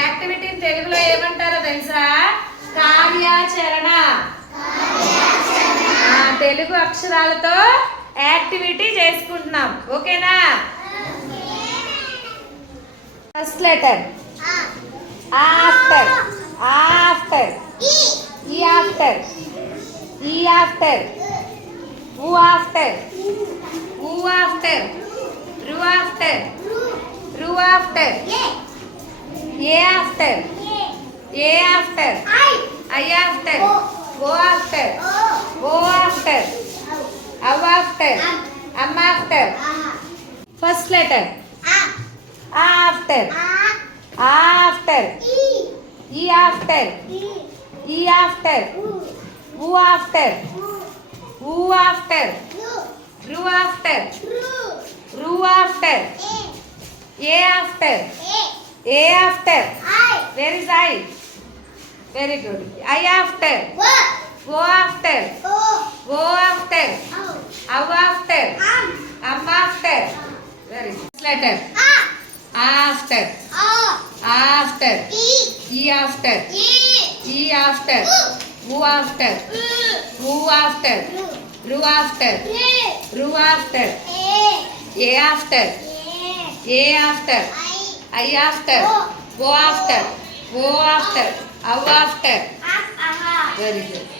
యాక్టివిటీని తెలుగులో ఏమంటారో తెలుసా? కార్యాచరణ. తెలుగు అక్షరాలతో యాక్టివిటీ చేసుకుంటున్నాం. ఓకేనా? First letter after. ఆఫ్టర్. ఈ ఆఫ్టర్. ఈ ఆఫ్టర్. ఊ ఆఫ్టర్. ఊ ఆఫ్టర్. రు ఆఫ్టర్. రు ఆఫ్టర్. ఏ ఆఫ్టర్. ఏ ఆఫ్టర్. ఐ ఆఫ్టర్. ఓ ఆఫ్టర్. ఓ ఆఫ్టర్. అవ్ ఆఫ్టర్. అమ్ after. First letter after. After. ఈ ఆఫ్టర్. ఈ ఆఫ్టర్. ఊ ఆఫ్టర్. ఊ ఆఫ్టర్. రు ఆఫ్టర్. రు ఆఫ్టర్. ఏ ఆఫ్టర్. ఏ ఆఫ్టర్. వెర్ ఇస్ ఐ? Very good. ఐ ఆఫ్టర్. ఓ ఆఫ్టర్. ఓ ఆఫ్టర్. అవ్ ఆఫ్టర్. అమ్ after. Very good. Letter after. After. ఈ ఆఫ్టర్. ఈ ఆఫ్టర్. ఊ ఆఫ్టర్. ఊ ఆఫ్టర్. రు ఆఫ్టర్. రు ఆఫ్టర్. ఏ ఆఫ్టర్. ఏ ఆఫ్టర్. ఐ ఆఫ్టర్. ఓ ఆఫ్టర్. ఓ ఆఫ్టర్. అవ్ ఆఫ్టర్. Very good.